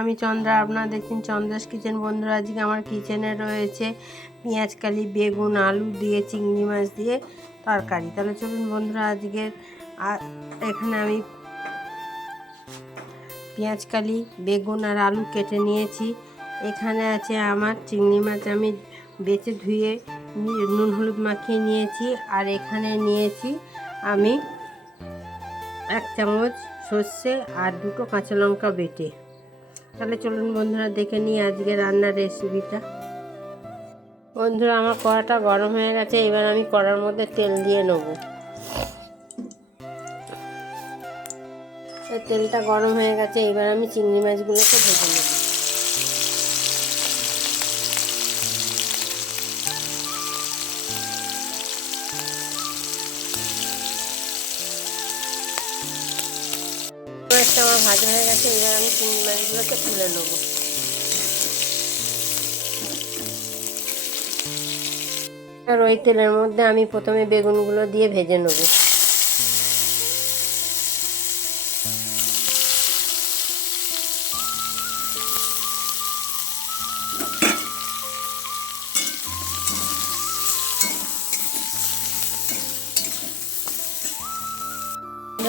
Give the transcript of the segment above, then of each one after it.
আমি চন্দ্রা, আপনারা দেখছেন চন্দ্রাস কিচেন। বন্ধুরা, আজকে আমার কিচেনে রয়েছে পেঁয়াজকালি, বেগুন, আলু দিয়ে চিংড়ি মাছ দিয়ে তরকারি। তাহলে চলুন বন্ধুরা, আজকের এখানে আমি পেঁয়াজকালি, বেগুন আর আলু কেটে নিয়েছি। এখানে আছে আমার চিংড়ি মাছ, আমি বেছে ধুয়ে নুন হলুদ মাখিয়ে নিয়েছি। আর এখানে নিয়েছি আমি 1 চামচ সর্ষে আর 2টো কাঁচা লঙ্কা বেটে। তাহলে চলুন বন্ধুরা, দেখে নিই আজকে রান্নার রেসিপিটা। বন্ধুরা, আমার কড়াটা গরম হয়ে গেছে। এবার আমি কড়ার মধ্যে তেল দিয়ে নেব। এই তেলটা গরম হয়ে গেছে, এবার আমি চিংড়ি মাছগুলোকে ভেজে নেব। মাছটা আমার ভাজা হয়ে গেছে, এবার আমি চিংড়ি মাছগুলোকে তুলে নেব। আর ওই তেলের মধ্যে আমি প্রথমে বেগুনগুলো দিয়ে ভেজে নেব।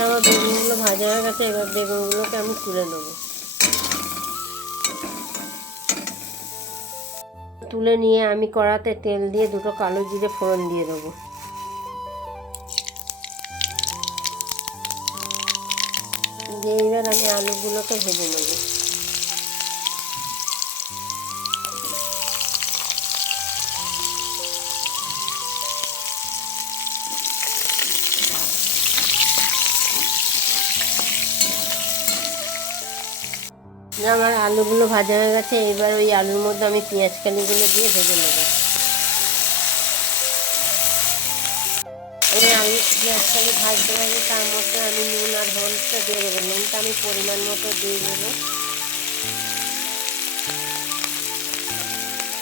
আমার বেগুনগুলো ভাজা হয়ে গেছে, এবার বেগুনগুলোকে আমি তুলে নেব। তুলে নিয়ে আমি কড়াতে তেল দিয়ে 2টো কালো জিরে ফোড়ন দিয়ে দেবো। দিয়ে এবার আমি আলুগুলোকে ভেজে নেব। আমার আলুগুলো ভাজা হয়ে গেছে, এবার ওই আলুর মধ্যে আমি পেঁয়াজকালিগুলো দিয়ে ভেজে নেব। এই আলু পেঁয়াজকালি ভাজতে ভাজতে তার মধ্যে আমি নুন আর হলুদটা দিয়ে দেবো। নুনটা আমি পরিমাণ মতো দিয়ে দেবো।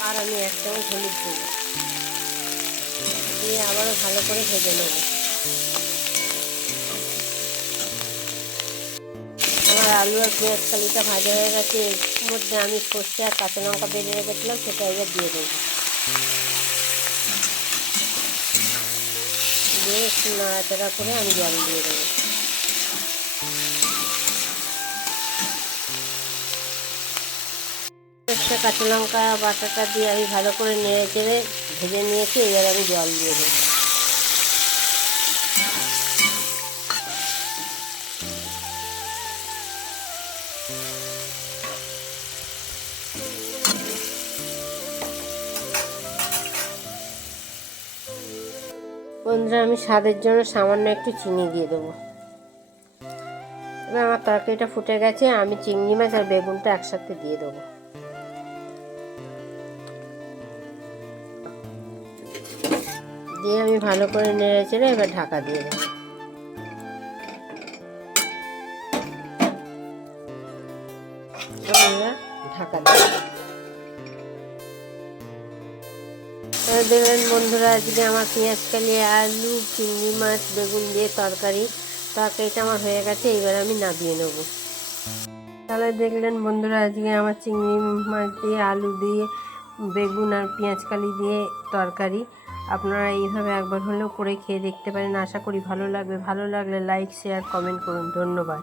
আর আমি 1 চামচ হলুদ দেবো। দিয়ে আবারও ভালো করে ভেজে নেব। আমার আলু আর পেঁয়াজকালিটা ভাজা হয়ে গেছে, এর মধ্যে আমি সর্ষে আর কাঁচা লঙ্কা বেটে রেখেছিলাম, সেটা এবার দিয়ে দেবো। দিয়ে একটু নাড়াচাড়া করে আমি জল দিয়ে দেবো। সর্ষে কাঁচা লঙ্কা বাটাটা দিয়ে আমি ভালো করে নেড়ে চেড়ে ভেজে নিয়েছি, এবার আমি জল দিয়ে দেবো। বন্ধুরা, আমি স্বাদের জন্য সামান্য একটু চিনি দিয়ে দেবো। এবার আমার তরকারিটা ফুটে গেছে, আমি চিংড়ি মাছ আর বেগুনটা একসাথে দিয়ে দেবো। দিয়ে আমি ভালো করে নেড়ে চেড়ে এবার ঢাকা দিয়ে দেবো। ঢাকা দিয়ে দেখলেন বন্ধুরা, আজকে আমার পেঁয়াজকালি, আলু, চিংড়ি মাছ, বেগুন দিয়ে তরকারিটা আমার হয়ে গেছে। এবার আমি নামিয়ে নেব। তাহলে দেখলেন বন্ধুরা, আজকে আমার চিংড়ি মাছ দিয়ে, আলু দিয়ে, বেগুন আর পেঁয়াজকালি দিয়ে তরকারি। আপনারা এইভাবে একবার হলেও করে খেয়ে দেখতে পারেন। আশা করি ভালো লাগবে। ভালো লাগলে লাইক, শেয়ার, কমেন্ট করুন। ধন্যবাদ।